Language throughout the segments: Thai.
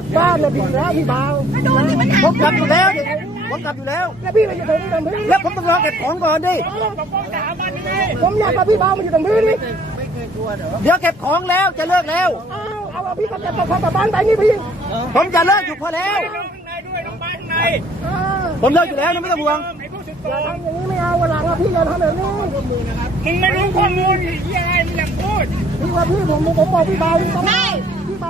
ับ้านเลยพี่แล้วพี่เบาผมกลับอยู่แล้วผมกลับอยู่แล้ว แล้วพี่ไปอยู่ตรงนี้ตรงพื้แล้วผมต้องรอเก็บของก่อนดิผมอยากกับพี่เบามาอยู่ตรงนี้ดิเดี๋ยวเก็บของแล้วจะเลิกแล้วเอาเอาพี่ก็จะตอความกับ้านไปนี่พี่ ผมจะเลิกอยู่พอแล้ว ผมเลิกอยู่แล้วนะไม่ต้องห่วงอย่าทำอย่างนี้ไม่เอาวันหล่งอะพี่อย่าทำแบบนี้มึงไม่รู้ข้อมูลยังไงมึงยังพูดพี่ว่าพี่ผมผมบอกพี่เบาพี่เบา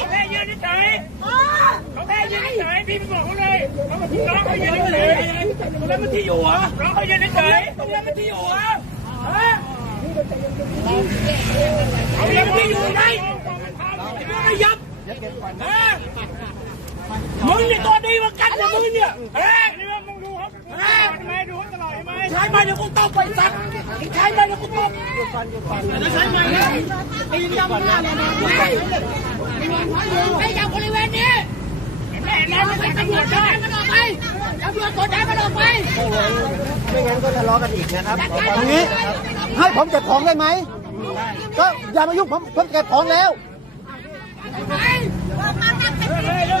่ไหนเขาแค่ยืนที่ไหนพี่ไปบอกเขาเลยน้องเขายืนที่ไหนแล้วมันที่อยู่วะน้องเขายืนที่ไหนแล้วมันที่อยู่วะฮะเอาเงินที่อยู่ไหนไม่ยับฮะมึงเนี่ยตัวดีมากันเนี่ยมึงเนี่ยฮะนี่ว่ามึงดูเขาฮะทำไมดูเขาตลอดทำไมใช้ไม่เดี๋ยวกูต้องไปสัตว์ใช้ไม่เดี๋ยวกูต้องเดี๋ยวใช้ไม่เนี่ยไอ้ยำหน้าเนี่ยให้จับบริเวณนี้แม่เราไม่ใช่ตำรวจได้มันออกไปตำรวจกดได้มันออกไป ไม่งั้นก็ทะเลาะกันอีกนะครับอย่างนี้ให้ผมเก็บของได้ไหม ก็อย่ามายุ่งผมผมเก็บของแล้วไปมาตั้งแต่